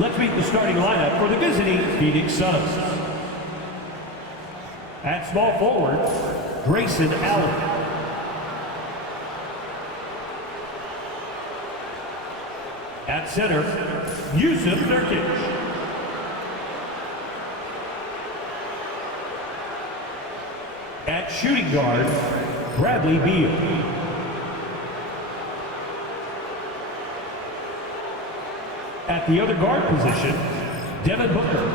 Let's meet the starting lineup for the visiting Phoenix Suns. At small forward, Grayson Allen. At center, Yusuf Nurkic. At shooting guard, Bradley Beal. At the other guard position, Devin Booker.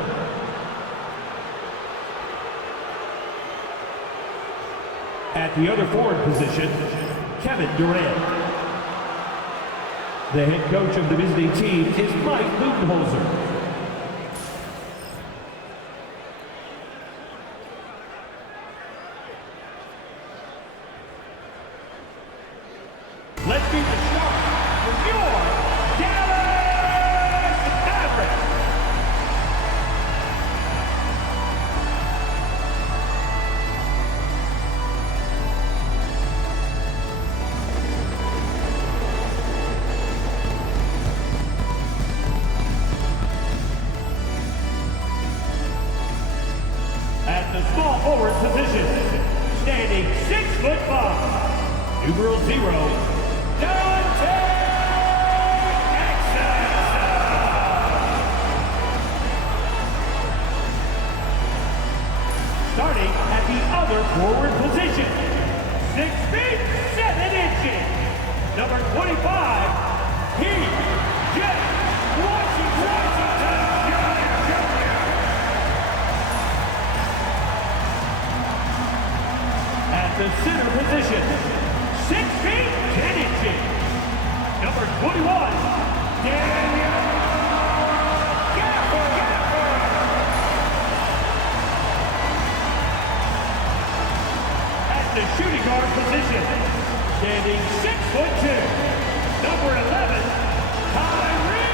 At the other forward position, Kevin Durant. The head coach of the visiting team is Mike Budenholzer. Let's meet the start for your Dallas Mavericks. At the small forward position, standing 6'5", numero 0. Starting at the other forward position, 6 feet 7 inches, number 25, P.J. Washington Jr. At the center position, 6 feet 10 inches, number 21, Daniel. The shooting guard position, standing 6'2", number 11, Kyrie.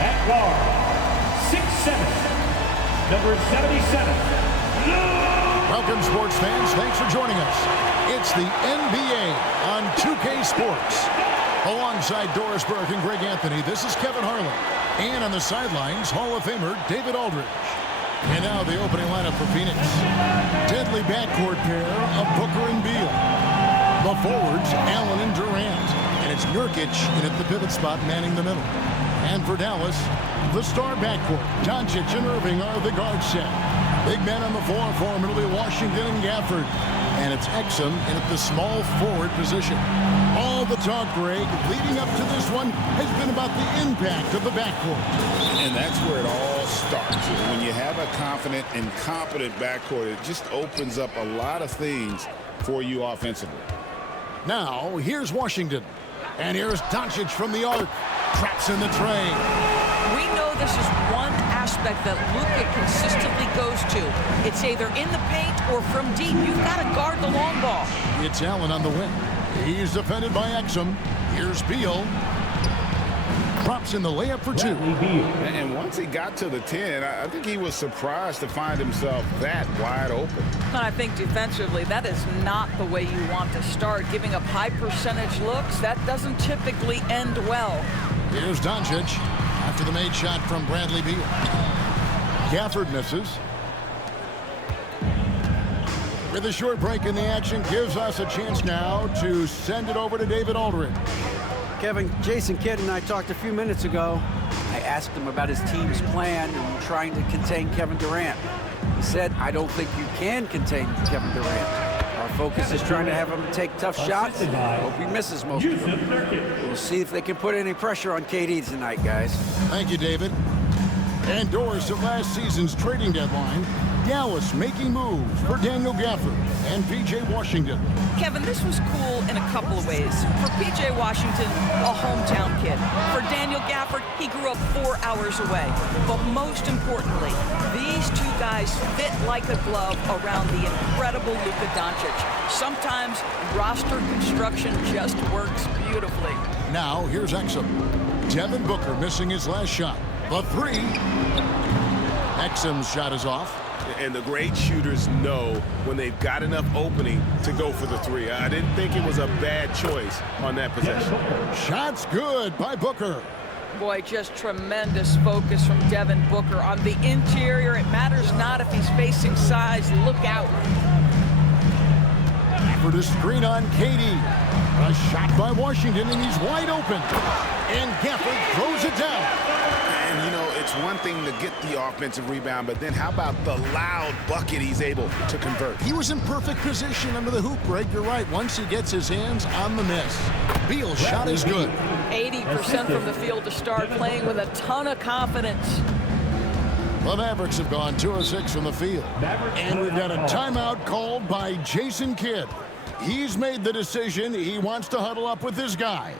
At guard, 6'7", number 77, Welcome, sports fans. Thanks for joining us. It's the NBA on 2K Sports. Alongside Doris Burke and Greg Anthony, this is Kevin Harlan. And on the sidelines, Hall of Famer David Aldridge. And now the opening lineup for Phoenix. Deadly backcourt pair of Booker and Beal. The forwards, Allen and Durant. And it's Nurkic in at the pivot spot manning the middle. And for Dallas, the star backcourt, Doncic and Irving are the guard set. Big men on the floor for him, it'll be Washington and Gafford. And it's Exum in at the small forward position. All the talk, Greg, leading up to this one has been about the impact of the backcourt. And that's where it all starts. When you have a confident and competent backcourt, it just opens up a lot of things for you offensively. Now, here's Washington. And here's Doncic from the arc. Traps in the tray. We know this is one aspect that Luka consistently goes to. It's either in the paint or from deep. You've got to guard the long ball. It's Allen on the wing. He's defended by Exum. Here's Beal. Drops in the layup for 2. And once he got to the 10, I think he was surprised to find himself that wide open. And I think defensively, that is not the way you want to start. Giving up high percentage looks, that doesn't typically end well. Here's Doncic after the made shot from Bradley Beal. Gafford misses. With a short break in the action, gives us a chance now to send it over to David Aldridge. Kevin, Jason Kidd and I talked a few minutes ago. I asked him about his team's plan in trying to contain Kevin Durant. He said, I don't think you can contain Kevin Durant. Our focus is trying to have him take tough shots. I hope he misses most of them. We'll see if they can put any pressure on KD tonight, guys. Thank you, David. And Doris of last season's trading deadline, Dallas making moves for Daniel Gafford and P.J. Washington. Kevin, this was cool in a couple of ways. For P.J. Washington, a hometown kid. For Daniel Gafford, he grew up 4 hours away. But most importantly, these two guys fit like a glove around the incredible Luka Doncic. Sometimes roster construction just works beautifully. Now, here's Exum. Devin Booker missing his last shot. The 3. Exum's shot is off. And the great shooters know when they've got enough opening to go for the three. I didn't think it was a bad choice on that possession. Shots good by Booker. Boy, just tremendous focus from Devin Booker on the interior. It matters not if he's facing size. Look out. For the screen on KD. A shot by Washington, and he's wide open. And Gafford throws it down. And, you know, it's one thing to get the offensive rebound, but then how about the loud bucket he's able to convert? He was in perfect position under the hoop, Greg. You're right. Once he gets his hands on the miss. Beal's shot is good. 80% from the field to start, playing with a ton of confidence. The Mavericks have gone 2 of 6 from the field. And we've got a timeout called by Jason Kidd. He's made the decision. He wants to huddle up with his guys.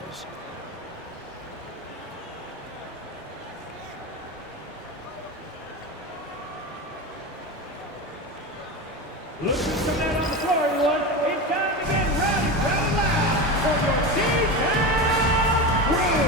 Looking for that on the floor, everyone. It's time to get ready, real loud for your defense rule.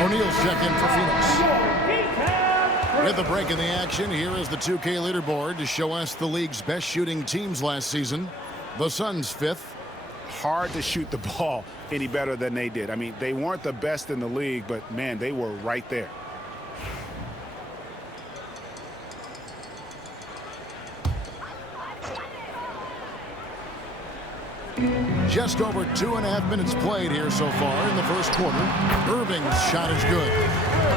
O'Neal's check in for Phoenix. With a break in the action, here is the 2K leaderboard to show us the league's best shooting teams last season. The Suns 5th. Hard to shoot the ball any better than they did. I mean, they weren't the best in the league, but, man, they were right there. Just over 2.5 minutes played here so far in the first quarter. Irving's shot is good.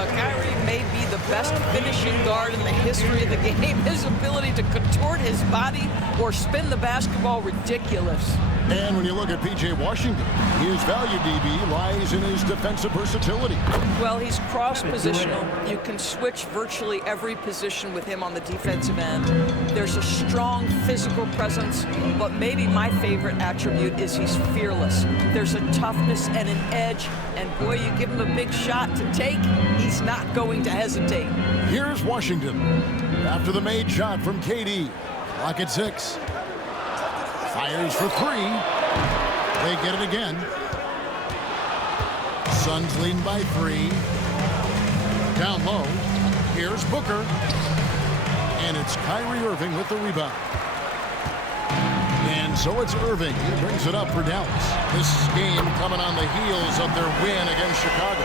Kyrie may be the best finishing guard in the history of the game. His ability to contort his body or spin the basketball, ridiculous. And when you look at P.J. Washington, his value, DB, lies in his defensive versatility. Well, he's cross-positional. You can switch virtually every position with him on the defensive end. There's a strong physical presence, but maybe my favorite attribute is he's fearless. There's a toughness and an edge, and boy, you give him a big shot to take, he's not going to hesitate. Here's Washington. After the made shot from KD. Clock at 6. Fires for 3. They get it again. Suns lead by 3. Down low. Here's Booker. And it's Kyrie Irving with the rebound. And so it's Irving. He brings it up for Dallas. This game coming on the heels of their win against Chicago.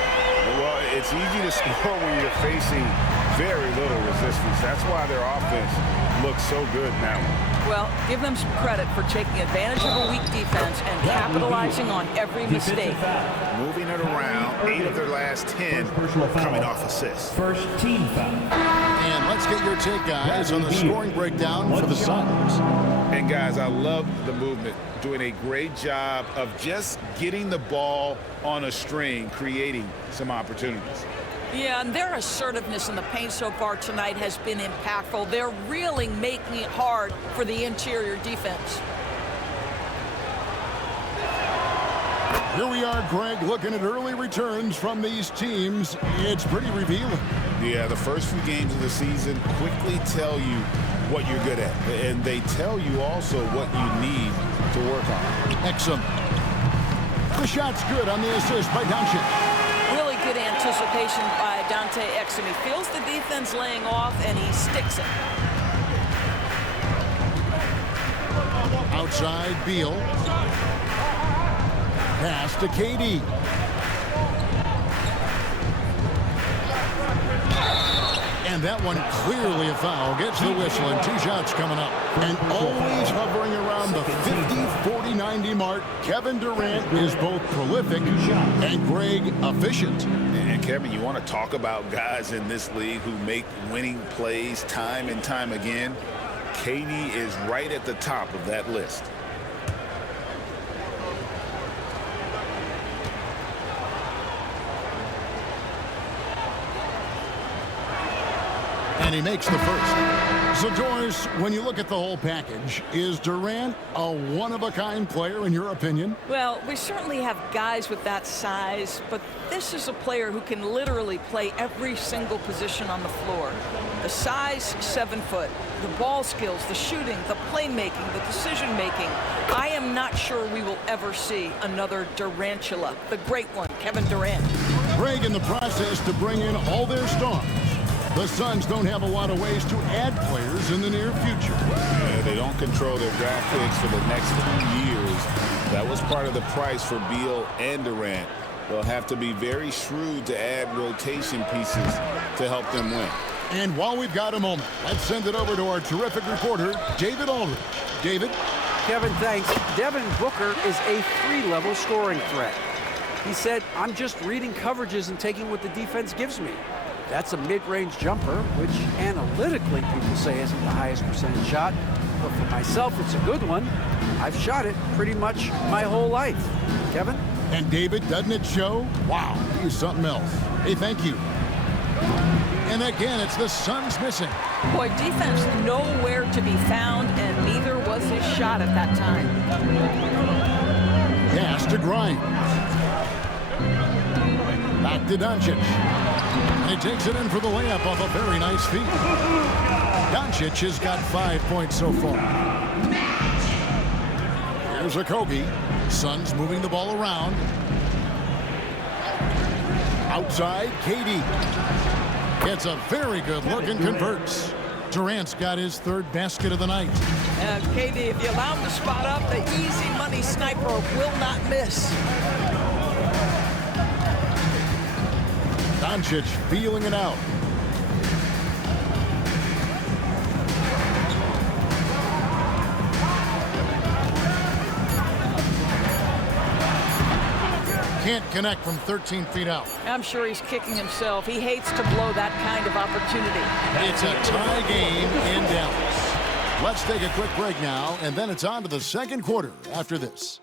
Well, it's easy to score when you're facing very little resistance. That's why their offense looks so good in that one. Well, give them some credit for taking advantage of a weak defense and capitalizing on every mistake. Moving it around, 8 of their last 10 coming off assists. First team foul. And let's get your take, guys, on the scoring breakdown for the Suns. And, guys, I love the movement. Doing a great job of just getting the ball on a string, creating some opportunities. Yeah, and their assertiveness in the paint so far tonight has been impactful. They're really making it hard for the interior defense. Here we are, Greg, looking at early returns from these teams. It's pretty revealing. Yeah, the first few games of the season quickly tell you what you're good at. And they tell you also what you need to work on. Exum. The shot's good on the assist by Doncic. Really good anticipation by Dante Exum. He feels the defense laying off, and he sticks it. Outside, Beal. Pass to KD. And that one clearly a foul. Gets the whistle and 2 shots coming up. And always hovering around the 50, 40, 90 mark. Kevin Durant is both prolific and Greg efficient. And Kevin, you want to talk about guys in this league who make winning plays time and time again? KD is right at the top of that list. And he makes the first. So, Doris, when you look at the whole package, is Durant a one-of-a-kind player in your opinion? Well, we certainly have guys with that size, but this is a player who can literally play every single position on the floor. The size, 7 foot. The ball skills, the shooting, the playmaking, the decision-making. I am not sure we will ever see another Durantula, the great one, Kevin Durant. Greg in the process to bring in all their stars. The Suns don't have a lot of ways to add players in the near future. Yeah, they don't control their draft picks for the next 2 years. That was part of the price for Beal and Durant. They'll have to be very shrewd to add rotation pieces to help them win. And while we've got a moment, let's send it over to our terrific reporter, David Aldridge. David? Kevin, thanks. Devin Booker is a 3-level scoring threat. He said, I'm just reading coverages and taking what the defense gives me. That's a mid-range jumper, which analytically people say isn't the highest percentage shot. But for myself, it's a good one. I've shot it pretty much my whole life. Kevin? And David, doesn't it show? Wow, he's something else. Hey, thank you. And again, it's the Suns missing. Boy, defense nowhere to be found, and neither was his shot at that time. Pass to Grimes. Back to Doncic. And he takes it in for the layup off a very nice feed. Doncic has got 5 points so far. Here's Okogie. Suns moving the ball around. Outside, KD. Gets a very good look and converts. Durant's got his 3rd basket of the night. KD, if you allow him to spot up, the easy money sniper will not miss. Doncic feeling it out. Can't connect from 13 feet out. I'm sure he's kicking himself. He hates to blow that kind of opportunity. It's a tie game in Dallas. Let's take a quick break now, and then it's on to the second quarter after this.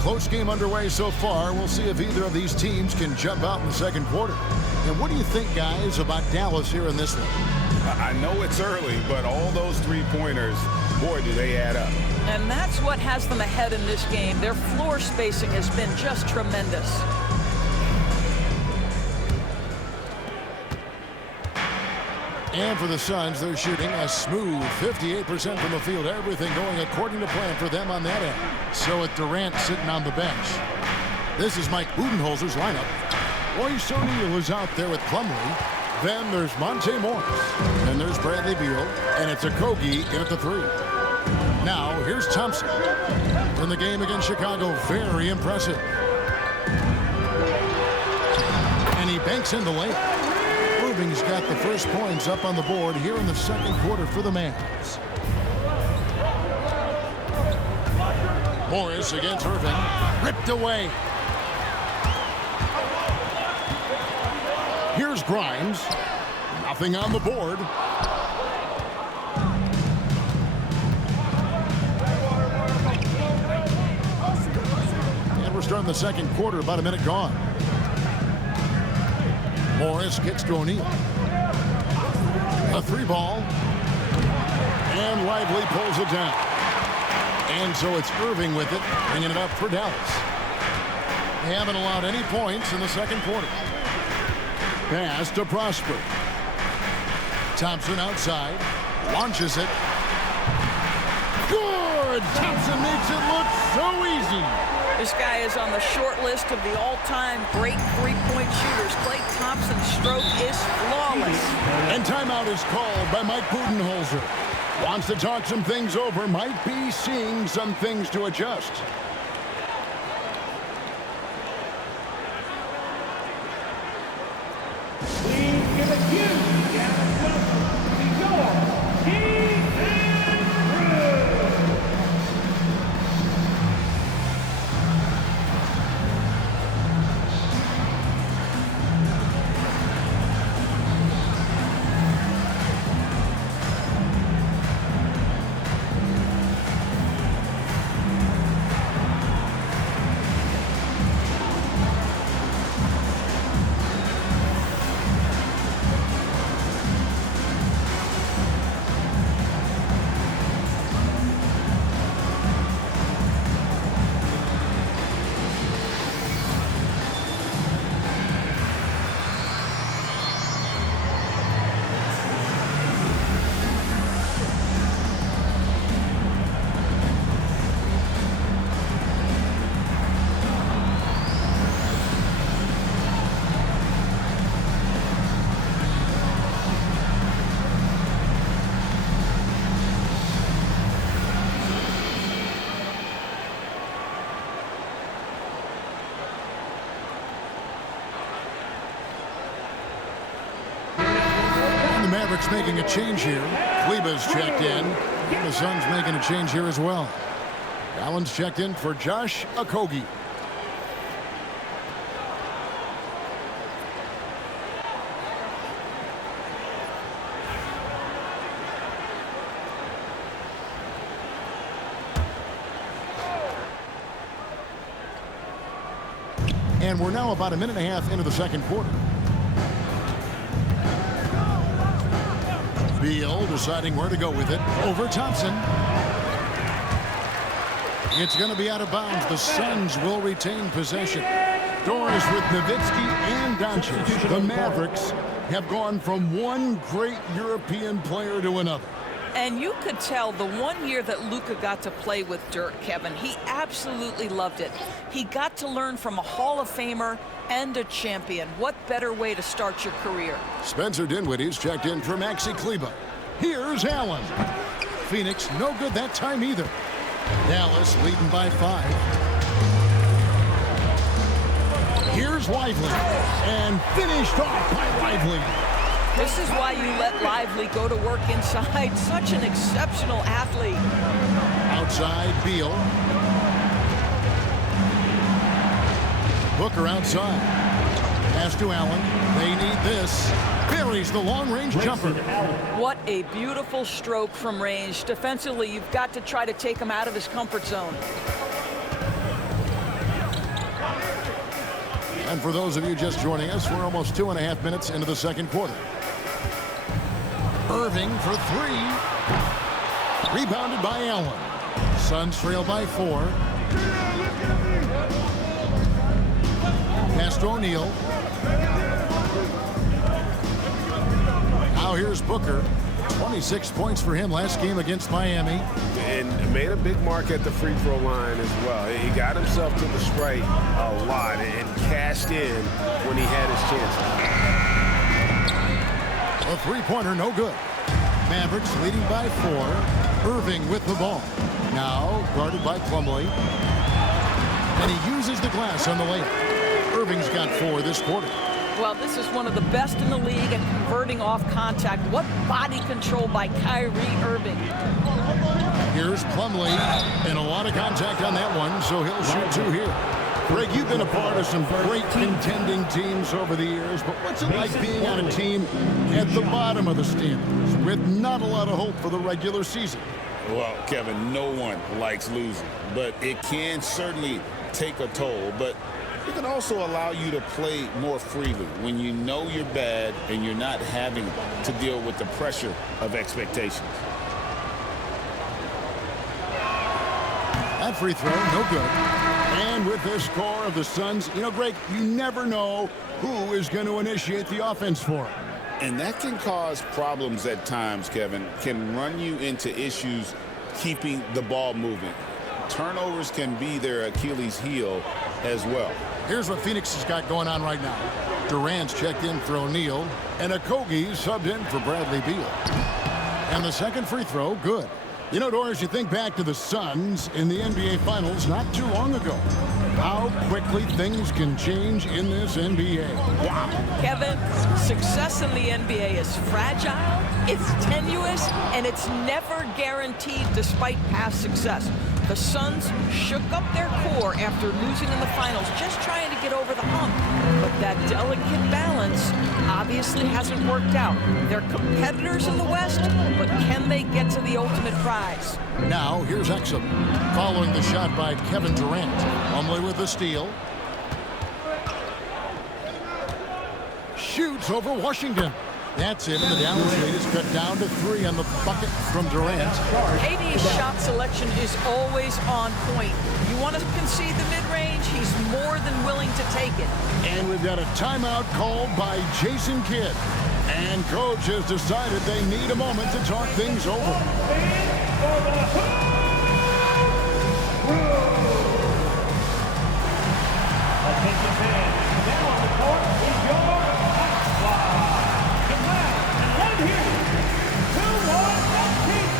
Close game underway so far. We'll see if either of these teams can jump out in the second quarter. And what do you think, guys, about Dallas here in this one? I know it's early, but all those 3-pointers, boy, do they add up. And that's what has them ahead in this game. Their floor spacing has been just tremendous. And for the Suns, they're shooting a smooth 58% from the field. Everything going according to plan for them on that end. So with Durant sitting on the bench. This is Mike Budenholzer's lineup. Royce O'Neal is out there with Plumlee. Then there's Monte Morris. And there's Bradley Beal. And it's Okogie in at the 3. Now, here's Thompson. In the game against Chicago, very impressive. And he banks in the layup. Irving's got the first points up on the board here in the second quarter for the Mavs. Morris against Irving. Ripped away. Here's Grimes. Nothing on the board. And we're starting the second quarter, about a minute gone. Morris kicks to O'Neal. A 3-ball. And Lively pulls it down. And so it's Irving with it, bringing it up for Dallas. They haven't allowed any points in the second quarter. Pass to Prosper. Thompson outside. Launches it. Good! Thompson makes it look so easy. This guy is on the short list of the all-time great three-point shooters. Klay Thompson's stroke is flawless. And timeout is called by Mike Budenholzer. Wants to talk some things over, might be seeing some things to adjust. Please give a huge round of welcome to your King and Crew. The Mavericks making a change here. Kleber's checked in. And the Suns making a change here as well. Allen's checked in for Josh Okogie. And we're now about a minute and a half into the second quarter. Beal deciding where to go with it. Over Thompson. It's going to be out of bounds. The Suns will retain possession. Doris with Nowitzki and Doncic. The Mavericks have gone from one great European player to another. And you could tell the 1 year that Luka got to play with Dirk, Kevin, he absolutely loved it. He got to learn from a Hall of Famer and a champion. What better way to start your career? Spencer Dinwiddie's checked in for Maxi Kleber. Here's Allen. Phoenix no good that time either. Dallas leading by 5. Here's Lively. And finished off by Lively. This is why you let Lively go to work inside. Such an exceptional athlete. Outside, Beal. Booker outside. Pass to Allen. They need this. Buries the long-range jumper. What a beautiful stroke from range. Defensively, you've got to try to take him out of his comfort zone. And for those of you just joining us, we're almost 2.5 minutes into the second quarter. Irving for 3. Rebounded by Allen. Suns trail by 4. Pass to O'Neal. Now here's Booker. 26 points for him last game against Miami. And made a big mark at the free throw line as well. He got himself to the stripe a lot and cashed in when he had his chance. A three-pointer, no good. Mavericks leading by 4. Irving with the ball. Now guarded by Plumlee. And he uses the glass on the layup. Irving's got 4 this quarter. Well, this is one of the best in the league at converting off contact. What body control by Kyrie Irving. Here's Plumlee, and a lot of contact on that one, so he'll shoot 2 here. Greg, you've been a part of some great contending teams over the years, but what's it like being on a team at the bottom of the standings with not a lot of hope for the regular season? Well, Kevin, no one likes losing, but it can certainly take a toll. But it can also allow you to play more freely when you know you're bad and you're not having to deal with the pressure of expectations. That free throw, no good. And with this score of the Suns, you know, Greg, you never know who is going to initiate the offense for them. And that can cause problems at times, Kevin. Can run you into issues keeping the ball moving. Turnovers can be their Achilles heel as well. Here's what Phoenix has got going on right now. Durant's checked in for O'Neal, and Okogie subbed in for Bradley Beal. And the second free throw, good. You know, Doris, you think back to the Suns in the NBA Finals not too long ago. How quickly things can change in this NBA. Wow. Kevin, success in the NBA is fragile, it's tenuous, and it's never guaranteed despite past success. The Suns shook up their core after losing in the finals, just trying to get over the hump. But that delicate balance obviously hasn't worked out. They're competitors in the West, but can they get to the ultimate prize? Now, here's Exum, following the shot by Kevin Durant. Umley with the steal. Shoots over Washington. That's it, and the down rate is cut down to 3 on the bucket from Durant. KD's shot selection is always on point. You want to concede the mid-range, he's more than willing to take it. And we've got a timeout called by Jason Kidd. And coach has decided they need a moment to talk things over. Attention fans, now on the court is your hot squad. And here, 2-1 teacher.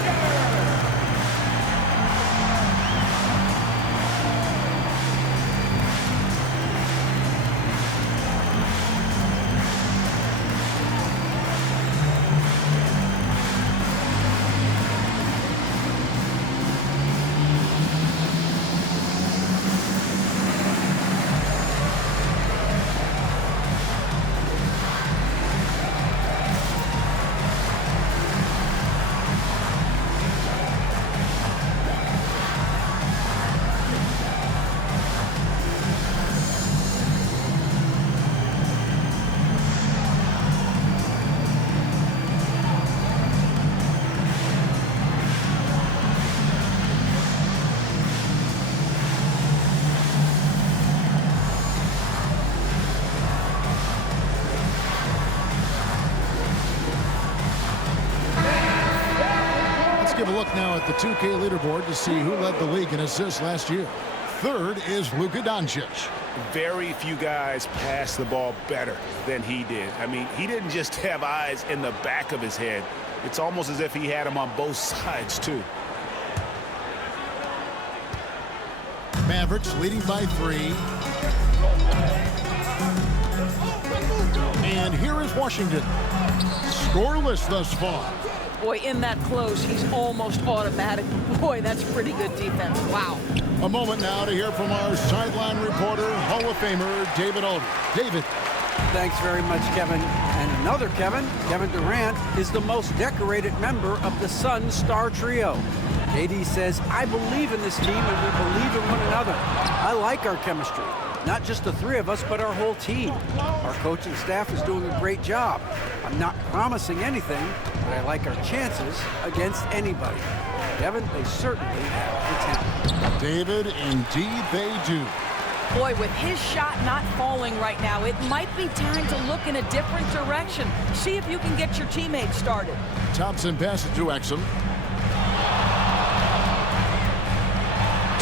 Give a look now at the 2K leaderboard to see who led the league in assists last year. Third is Luka Doncic. Very few guys pass the ball better than he did. I mean, he didn't just have eyes in the back of his head. It's almost as if he had them on both sides, too. Mavericks leading by 3. And here is Washington. Scoreless thus far. Boy, in that close, he's almost automatic. Boy, that's pretty good defense. Wow. A moment now to hear from our sideline reporter, Hall of Famer, David Aldridge. David. Thanks very much, Kevin. And another Kevin, Kevin Durant, is the most decorated member of the Suns star trio. KD says, I believe in this team and we believe in one another. I like our chemistry. Not just the three of us, but our whole team. Our coaching staff is doing a great job. I'm not promising anything, but I like our chances against anybody. Kevin, they certainly have the talent. David, indeed they do. Boy, with his shot not falling right now, it might be time to look in a different direction. See if you can get your teammates started. Thompson passes to Exum.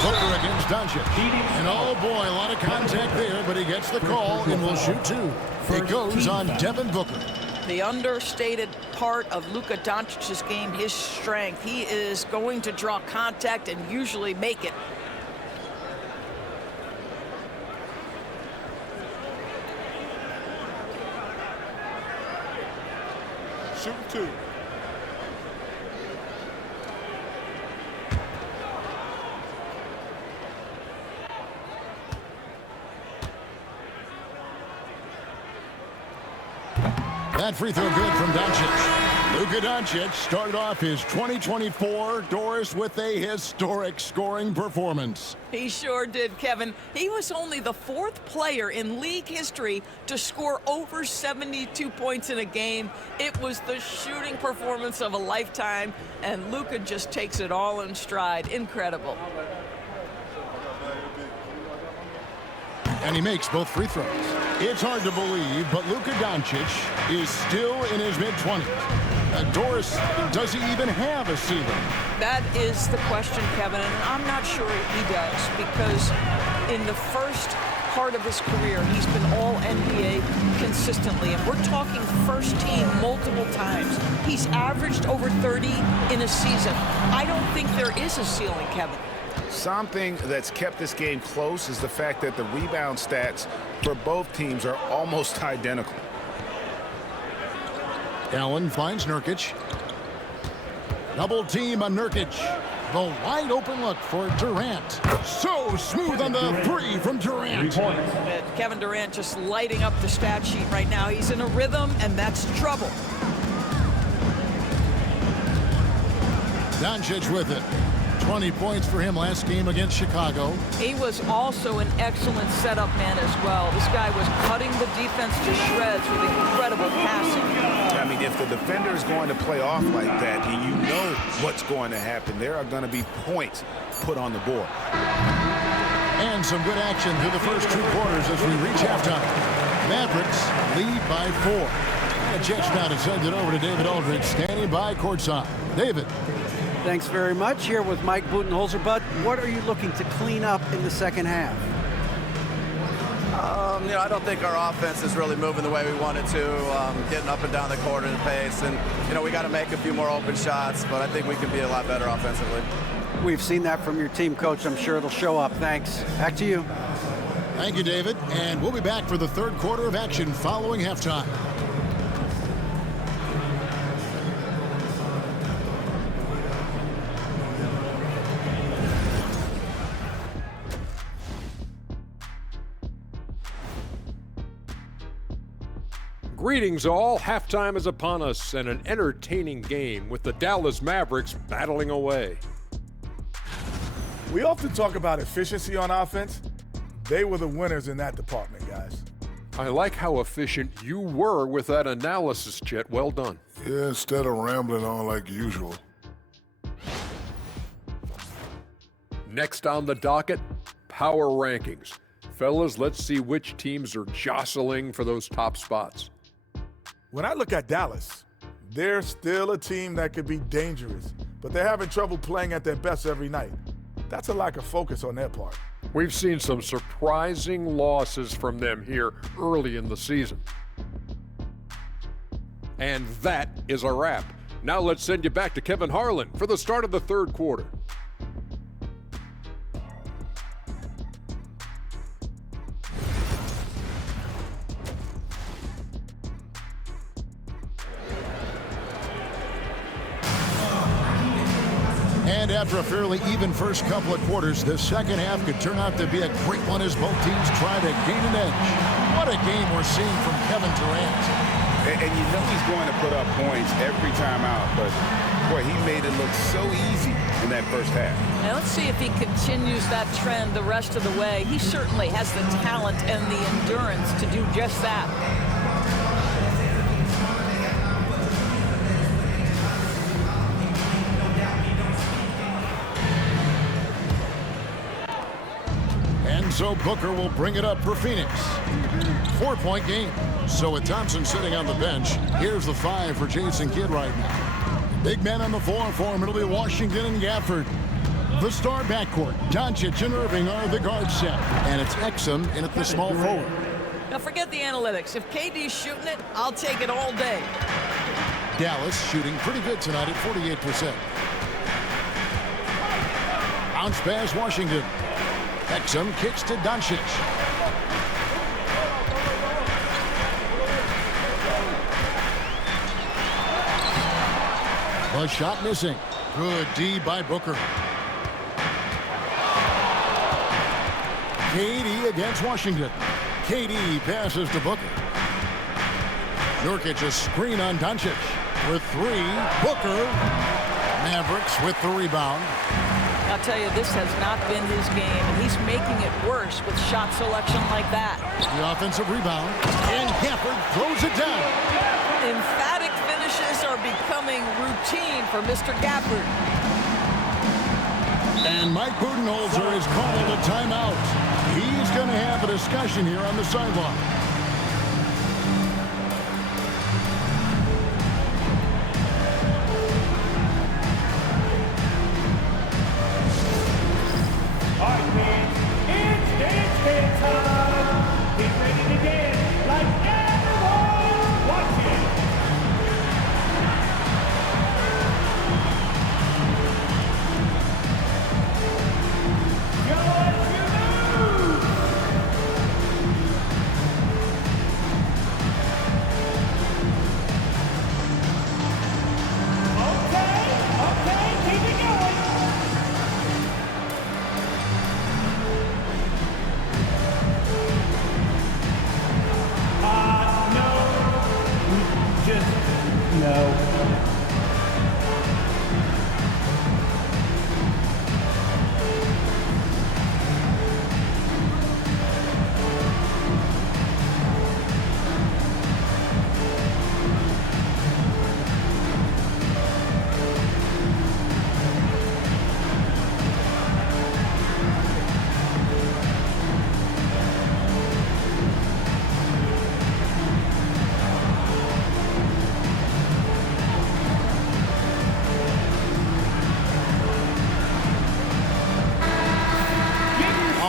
Booker against Doncic. And oh boy, a lot of contact there, but he gets the call and will shoot 2. It goes on Devin Booker. The understated part of Luka Doncic's game, his strength. He is going to draw contact and usually make it. Shoot 2. That free throw good from Doncic. Luka Doncic started off his 2024 Doris with a historic scoring performance. He sure did, Kevin. He was only the 4th player in league history to score over 72 points in a game. It was the shooting performance of a lifetime, and Luka just takes it all in stride. Incredible. And he makes both free throws. It's hard to believe, but Luka Doncic is still in his mid-20s. Doris, does he even have a ceiling? That is the question, Kevin, and I'm not sure he does, because in the first part of his career, he's been all NBA consistently, and we're talking first team multiple times. He's averaged over 30 in a season. I don't think there is a ceiling, Kevin. Something that's kept this game close is the fact that the rebound stats for both teams are almost identical. Allen finds Nurkic. Double team on Nurkic. The wide open look for Durant. So smooth on the three from Durant. Kevin Durant just lighting up the stat sheet right now. He's in a rhythm, and that's trouble. Doncic with it. 20 points for him last game against Chicago. He was also an excellent setup man as well. This guy was cutting the defense to shreds with incredible passing. I mean, if the defender is going to play off like that, and you know what's going to happen, there are going to be points put on the board. And some good action through the first 2 quarters as we reach halftime. Mavericks lead by 4. And Jets now to send it over to David Aldridge, standing by courtside. David. Thanks very much. Here with Mike Budenholzer. Bud, what are you looking to clean up in the second half? I don't think our offense is really moving the way we want it to, getting up and down the court at a pace. And, we got to make a few more open shots, but I think we can be a lot better offensively. We've seen that from your team, Coach. I'm sure it'll show up. Thanks. Back to you. Thank you, David. And we'll be back for the third quarter of action following halftime. Greetings all, halftime is upon us and an entertaining game with the Dallas Mavericks battling away. We often talk about efficiency on offense. They were the winners in that department, guys. I like how efficient you were with that analysis, Chet. Well done. Yeah, instead of rambling on like usual. Next on the docket, power rankings. Fellas, let's see which teams are jostling for those top spots. When I look at Dallas, they're still a team that could be dangerous, but they're having trouble playing at their best every night. That's a lack of focus on their part. We've seen some surprising losses from them here early in the season. And that is a wrap. Now let's send you back to Kevin Harlan for the start of the third quarter. And after a fairly even first couple of quarters, the second half could turn out to be a great one as both teams try to gain an edge. What a game we're seeing from Kevin Durant. And you know he's going to put up points every time out, but boy, he made it look so easy in that first half. Now let's see if he continues that trend the rest of the way. He certainly has the talent and the endurance to do just that. So Booker will bring it up for Phoenix. 4-point game. So with Thompson sitting on the bench, here's the 5 for Jason Kidd right now. Big men on the floor for him. It'll be Washington and Gafford. The star backcourt, Doncic and Irving are the guard set. And it's Exum in at the small forward. Now forget the analytics. If KD's shooting it, I'll take it all day. Dallas shooting pretty good tonight at 48%. Bounce pass Washington. Exum kicks to Doncic. The shot missing. Good D by Booker. KD against Washington. KD passes to Booker. Nurkic a screen on Doncic. With 3, Booker. Mavericks with the rebound. I'll tell you, this has not been his game, and he's making it worse with shot selection like that. The offensive rebound, and Gafford throws it down. Emphatic finishes are becoming routine for Mr. Gafford. And Mike Budenholzer is calling a timeout. He's going to have a discussion here on the sideline.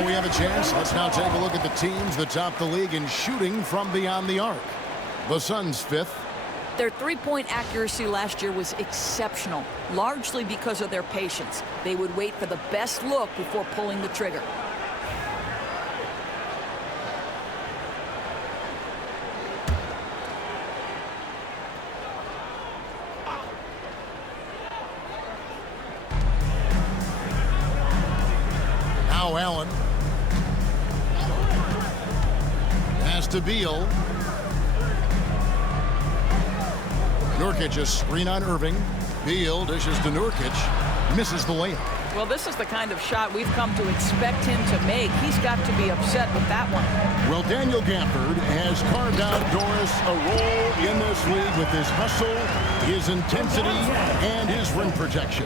we have a chance. Let's now take a look at the teams that top the league in shooting from beyond the arc. The Suns 5th. Their three-point accuracy last year was exceptional, largely because of their patience. They would wait for the best look before pulling the trigger. Now Allen. Pass to Beal. Nurkic, a screen on Irving. Beal dishes to Nurkic. Misses the layup. Well, this is the kind of shot we've come to expect him to make. He's got to be upset with that one. Well, Daniel Gafford has carved out Doris a role in this league with his hustle, his intensity, and his rim protection.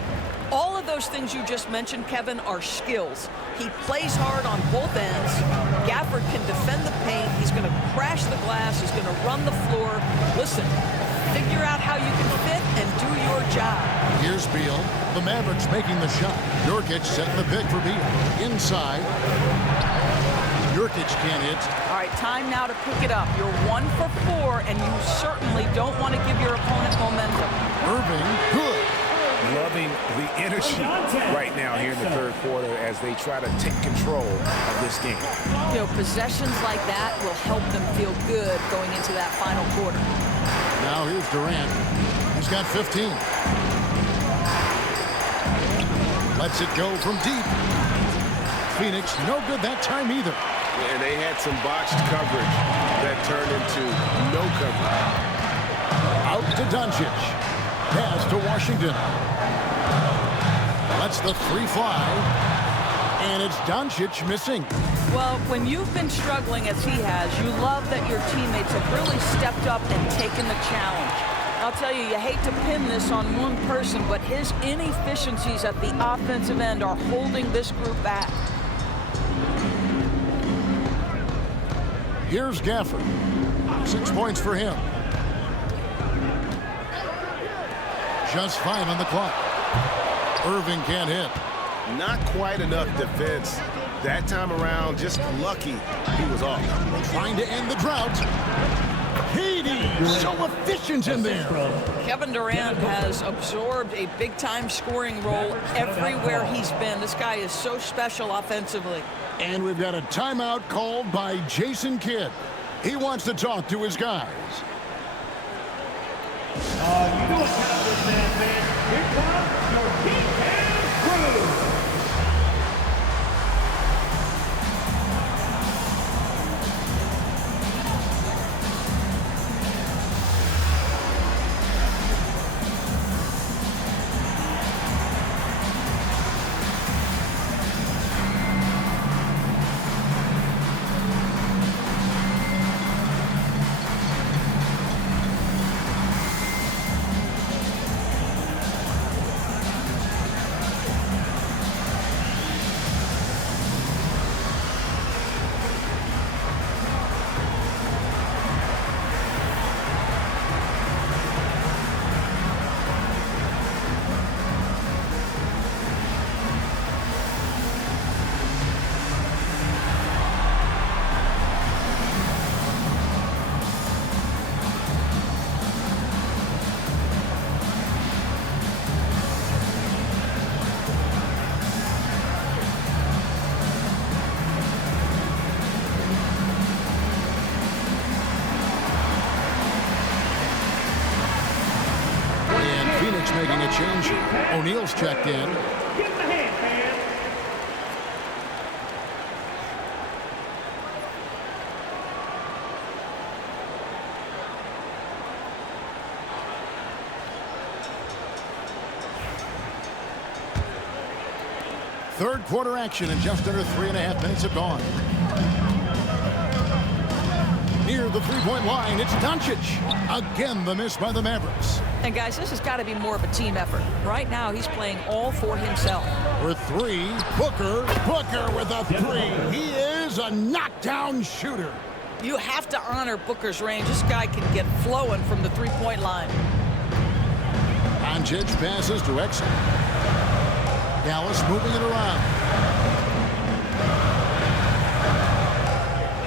All of those things you just mentioned, Kevin, are skills. He plays hard on both ends. Gafford can defend the paint. He's going to crash the glass. He's going to run the floor. Listen, figure out how you can fit and do your job. Here's Beal. The Mavericks making the shot. Nurkic setting the pick for Beal. Inside. Nurkic can't hit. All right, time now to pick it up. You're 1 for 4, and you certainly don't want to give your opponent momentum. Irving, good. Loving the energy right now here in the third quarter as they try to take control of this game. You know, possessions like that will help them feel good going into that final quarter. Now here's Durant. He's got 15. Lets it go from deep. Phoenix, no good that time either. And they had some botched coverage that turned into no coverage. Out to Doncic. Pass to Washington. Lets the three fly. And it's Doncic missing. Well, when you've been struggling as he has, you love that your teammates have really stepped up and taken the challenge. I'll tell you, you hate to pin this on one person, but his inefficiencies at the offensive end are holding this group back. Here's Gafford. 6 points for him. Just 5 on the clock. Irving can't hit. Not quite enough defense that time around. Just lucky he was off. Trying to end the drought. Katie, so efficient in there. Kevin Durant has absorbed a big-time scoring role everywhere he's been. This guy is so special offensively. And we've got a timeout called by Jason Kidd. He wants to talk to his guys. You know what happens, man. Here comes your King and crew. Making a change here. O'Neal's checked in. Get in the hand, man. Third quarter action in just under 3.5 minutes have gone. Near the three-point line, it's Doncic. Again, the miss by the Mavericks. And guys, this has got to be more of a team effort. Right now, he's playing all for himself. For three, Booker with a three. He is a knockdown shooter. You have to honor Booker's range. This guy can get flowing from the three-point line. Doncic passes to Exum. Dallas moving it around.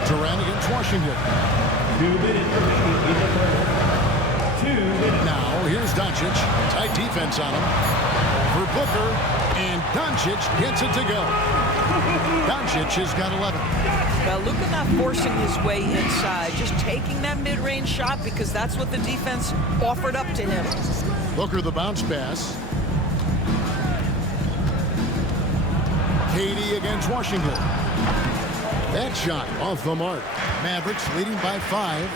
Durant against Washington. 2 minutes remaining in the third. 2 minutes. Now, here's Doncic. Tight defense on him. For Booker, and Doncic gets it to go. Doncic has got 11. Well, Luka not forcing his way inside, just taking that mid-range shot because that's what the defense offered up to him. Booker the bounce pass. KD against Washington. That shot off the mark. Mavericks leading by 5.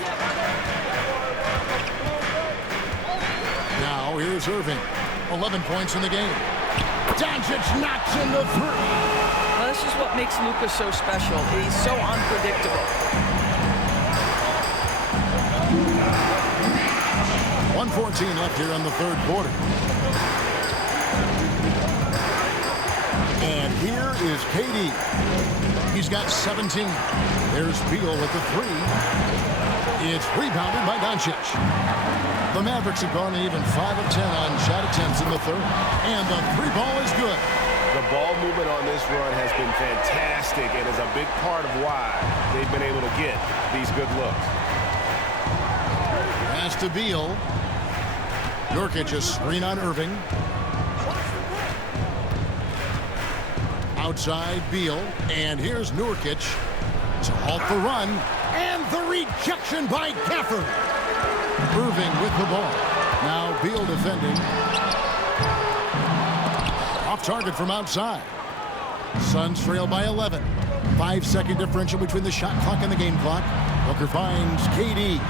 Now here's Irving. 11 points in the game. Doncic knocks in the 3. Well, this is what makes Luka so special. He's so unpredictable. 1:14 left here in the third quarter. And here is KD. He's got 17. There's Beal with the 3. It's rebounded by Doncic. The Mavericks have gone even 5 of 10 on shot attempts in the third. And the 3 ball is good. The ball movement on this run has been fantastic and is a big part of why they've been able to get these good looks. Pass to Beal. Nurkic a screen on Irving. Outside Beal. And here's Nurkic to halt the run. And the rejection by Gafford. Irving with the ball. Now Beal defending. Off target from outside. Suns trail by 11. 5-second differential between the shot clock and the game clock. Booker finds KD.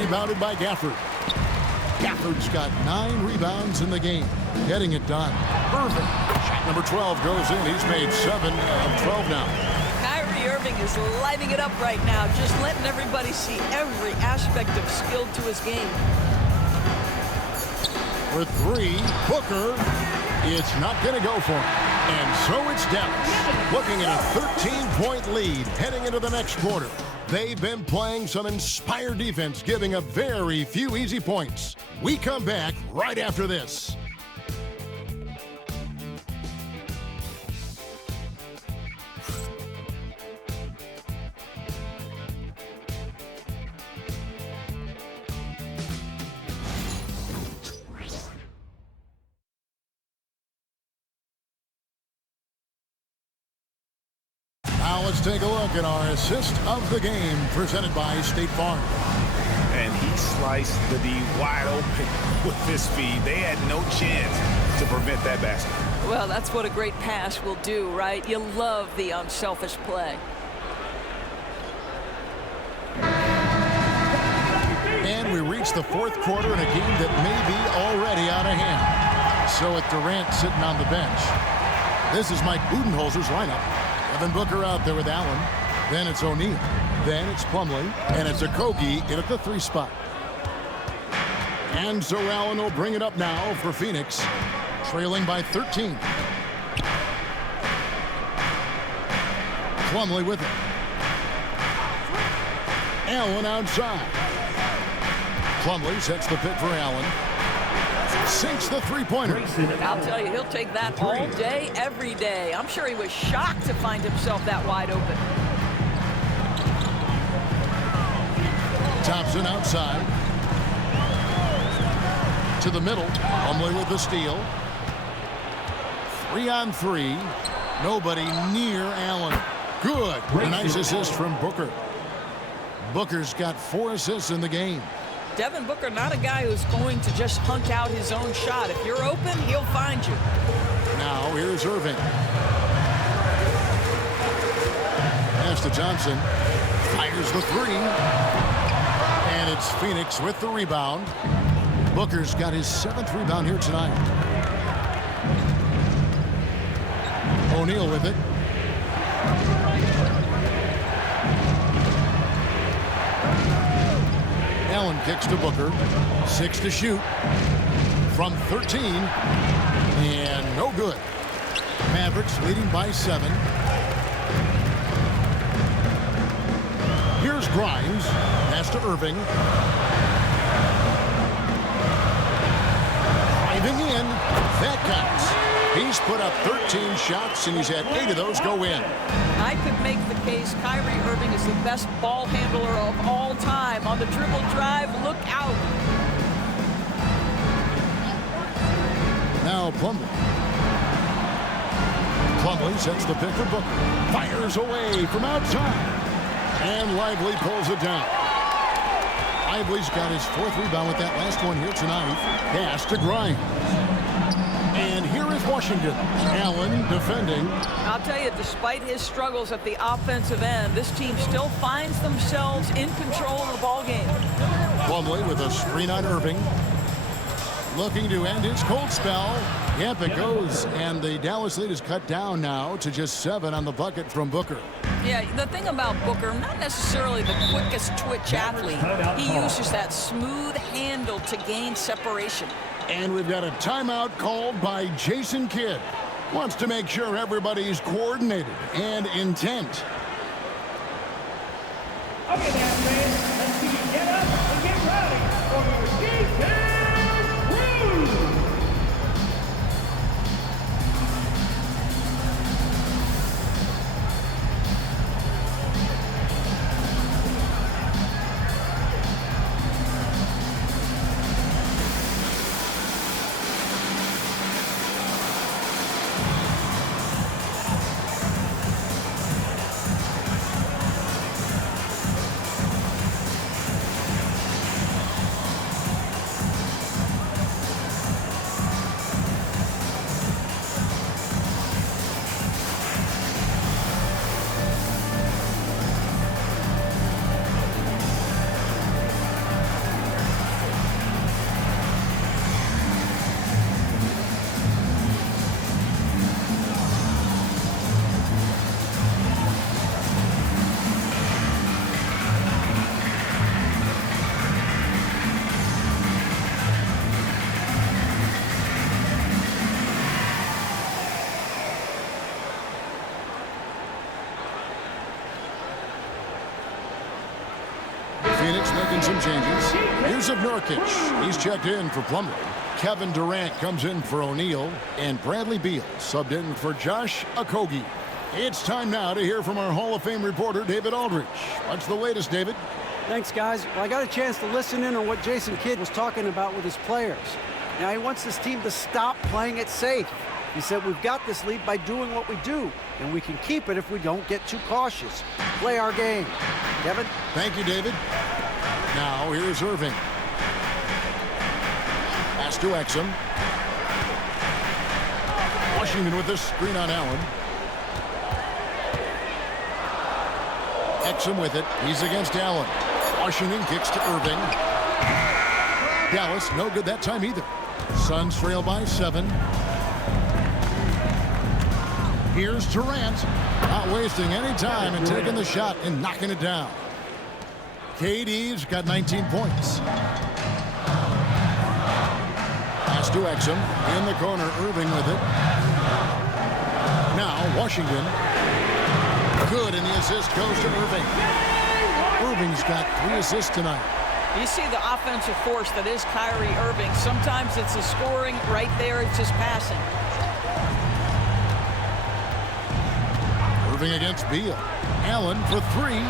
Rebounded by Gafford. Gafford's got 9 rebounds in the game. Getting it done. Irving. Shot number 12 goes in. He's made 7 of 12 now. Kyrie Irving is lighting it up right now, just letting everybody see every aspect of skill to his game. For 3, Booker. It's not going to go for him. And so it's Dallas, looking at a 13-point lead heading into the next quarter. They've been playing some inspired defense, giving up very few easy points. We come back right after this. Now let's take a look at our assist of the game presented by State Farm. And he sliced the D wide open with his feed. They had no chance to prevent that basket. Well, that's what a great pass will do, right? You love the unselfish play. And we reach the fourth quarter in a game that may be already out of hand. So with Durant sitting on the bench, this is Mike Budenholzer's lineup. Devin Booker out there with Allen. Then it's O'Neal. Then it's Plumlee. And it's Okogie in at the 3 spot. And so Allen will bring it up now for Phoenix. Trailing by 13. Plumlee with it. Allen outside. Plumlee sets the pick for Allen. Sinks the 3-pointer. I'll tell you, he'll take that all day, every day. I'm sure he was shocked to find himself that wide open. Thompson outside. To the middle. Plumlee with the steal. 3-on-3. Nobody near Allen. Good. A nice assist from Booker. Booker's got 4 assists in the game. Devin Booker, not a guy who's going to just hunt out his own shot. If you're open, he'll find you. Now here's Irving. Pass to Johnson. Fires the 3. And it's Phoenix with the rebound. Booker's got his 7th rebound here tonight. O'Neal with it. Allen kicks to Booker. 6 to shoot. From 13. And no good. Mavericks leading by 7. Here's Grimes. Pass to Irving. Driving in. That counts. He's put up 13 shots, and he's had 8 of those go in. I could make the case Kyrie Irving is the best ball handler of all time. On the dribble drive, look out. Now Plumlee. Plumlee sets the pick for Booker. Fires away from outside. And Lively pulls it down. Lively's got his 4th rebound with that last one here tonight. Pass to Grimes. And here is Washington. Allen defending. I'll tell you, despite his struggles at the offensive end, this team still finds themselves in control of the ball game. Plumlee with a screen on Irving. Looking to end his cold spell. Yep, it goes. And the Dallas lead is cut down now to just 7 on the bucket from Booker. Yeah, the thing about Booker, not necessarily the quickest twitch athlete. He uses that smooth handle to gain separation. And we've got a timeout called by Jason Kidd. Wants to make sure everybody's coordinated and intent. Okay, now, friends, let's see you get up and get ready for your Ski-Town Cruise! Phoenix making some changes. Here's of Nurkic. He's checked in for Plumlee. Kevin Durant comes in for O'Neal. And Bradley Beal subbed in for Josh Okogie. It's time now to hear from our Hall of Fame reporter, David Aldrich. What's the latest, David? Thanks, guys. Well, I got a chance to listen in on what Jason Kidd was talking about with his players. Now, he wants this team to stop playing it safe. He said, we've got this lead by doing what we do, and we can keep it if we don't get too cautious. Play our game. Kevin? Thank you, David. Now, here's Irving. Pass to Exum. Washington with this screen on Allen. Exum with it. He's against Allen. Washington kicks to Irving. Dallas, no good that time either. Suns trail by 7. Here's Durant. Not wasting any time and taking the shot and knocking it down. KD's got 19 points. Pass to Exum. In the corner, Irving with it. Now, Washington. Good, and the assist goes to Irving. Irving's got 3 assists tonight. You see the offensive force that is Kyrie Irving. Sometimes it's the scoring. Right there, it's just passing. Irving against Beal. Allen for 3.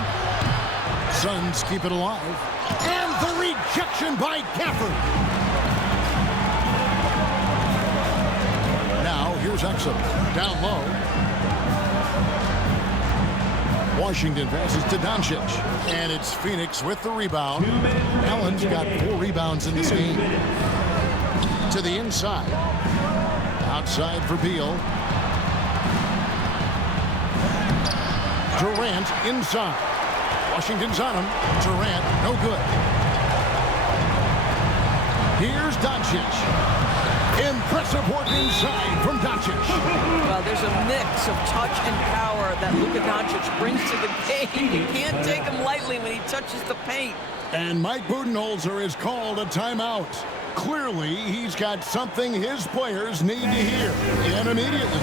Suns keep it alive. And the rejection by Gafford. Now, here's Exum. Down low. Washington passes to Doncic. And it's Phoenix with the rebound. Allen's got 4 rebounds in this game. To the inside. Outside for Beal. Durant inside. Washington's on him. Durant, no good. Here's Doncic. Impressive work inside from Doncic. Well, there's a mix of touch and power that Luka Doncic brings to the game. You can't take him lightly when he touches the paint. And Mike Budenholzer has called a timeout. Clearly, he's got something his players need to hear. And immediately.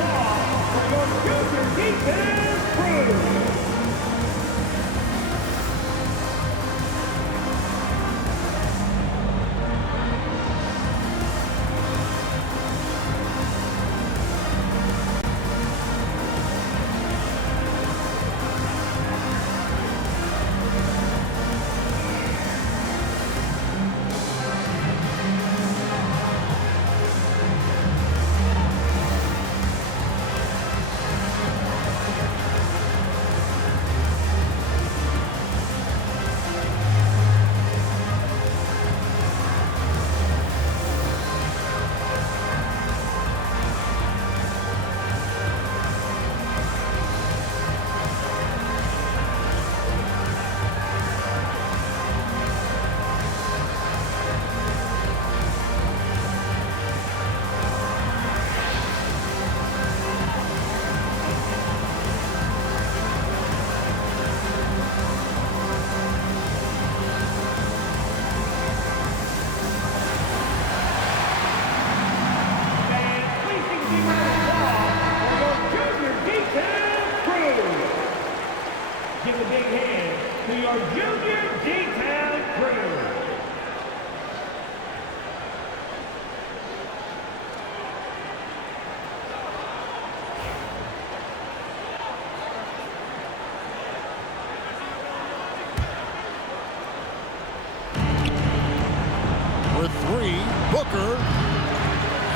Booker.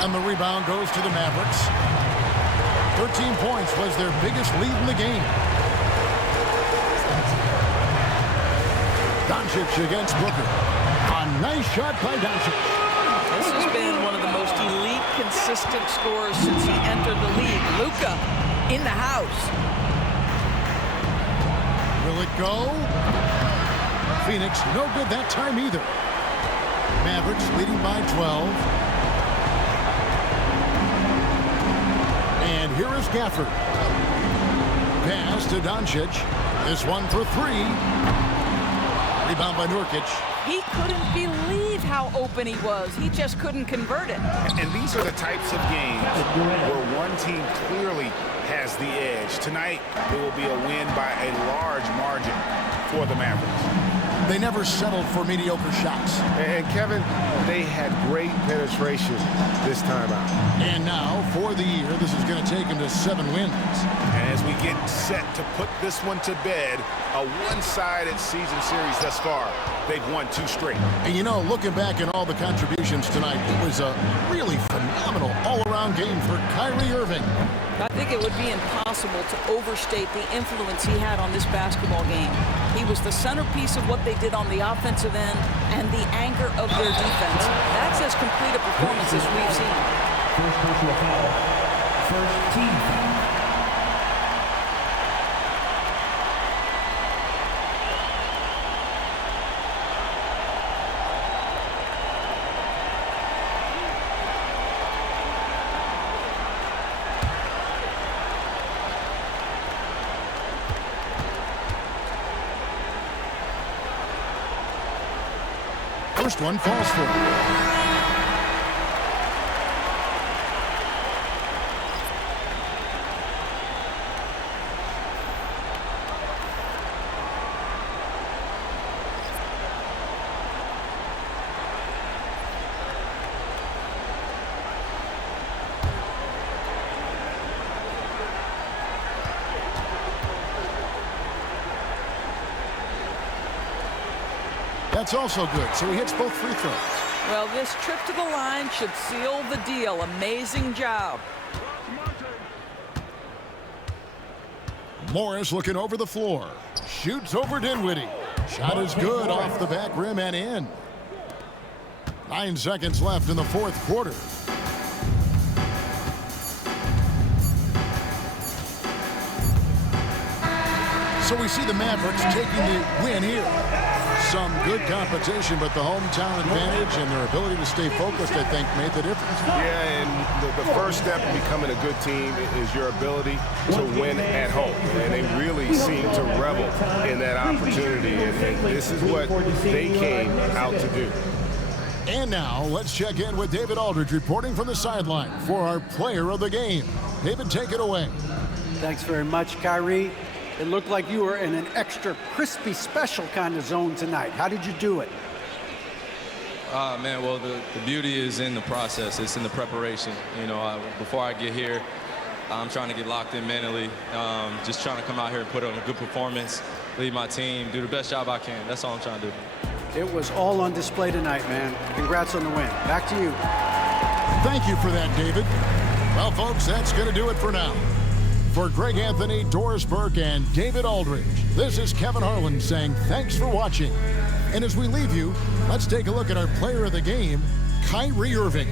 And the rebound goes to the Mavericks. 13 points was their biggest lead in the game. Doncic against Booker. A nice shot by Doncic. This has been one of the most elite, consistent scorers since he entered the league. Luka in the house. Will it go? Phoenix no good that time either. Mavericks leading by 12. And here is Gafford. Pass to Doncic. This one for three. Rebound by Nurkic. He couldn't believe how open he was. He just couldn't convert it. And these are the types of games where one team clearly has the edge. Tonight, it will be a win by a large margin for the Mavericks. They never settled for mediocre shots. And Kevin, they had great penetration this time out. And now, for the year, this is going to take them to 7 wins. And as we get set to put this one to bed, a one-sided season series thus far. They've won 2 straight. And you know, looking back at all the contributions tonight, it was a really phenomenal all-around game for Kyrie Irving. I think it would be impossible to overstate the influence he had on this basketball game. He was the centerpiece of what they did on the offensive end and the anchor of their defense. That's as complete a performance as we've seen. First personal foul. First team foul. First one falls for him. That's also good, so he hits both free throws. Well, this trip to the line should seal the deal. Amazing job. Morris looking over the floor. Shoots over Dinwiddie. Shot is good off the back rim and in. 9 seconds left in the fourth quarter. So we see the Mavericks taking the win here. Some good competition, but the hometown advantage and their ability to stay focused, I think, made the difference. Yeah, and the first step in becoming a good team is your ability to win at home. And they really seem to revel in that opportunity, and this is what they came out to do. And now, let's check in with David Aldridge reporting from the sideline for our player of the game. David, take it away. Thanks very much, Kyrie. It looked like you were in an extra crispy special kind of zone tonight. How did you do it? Man, well, the beauty is in the process. It's in the preparation. You know, before I get here, I'm trying to get locked in mentally. Just trying to come out here and put on a good performance, lead my team, do the best job I can. That's all I'm trying to do. It was all on display tonight, man. Congrats on the win. Back to you. Thank you for that, David. Well, folks, that's going to do it for now. For Greg Anthony, Doris Burke, and David Aldridge, this is Kevin Harlan saying thanks for watching. And as we leave you, let's take a look at our player of the game, Kyrie Irving.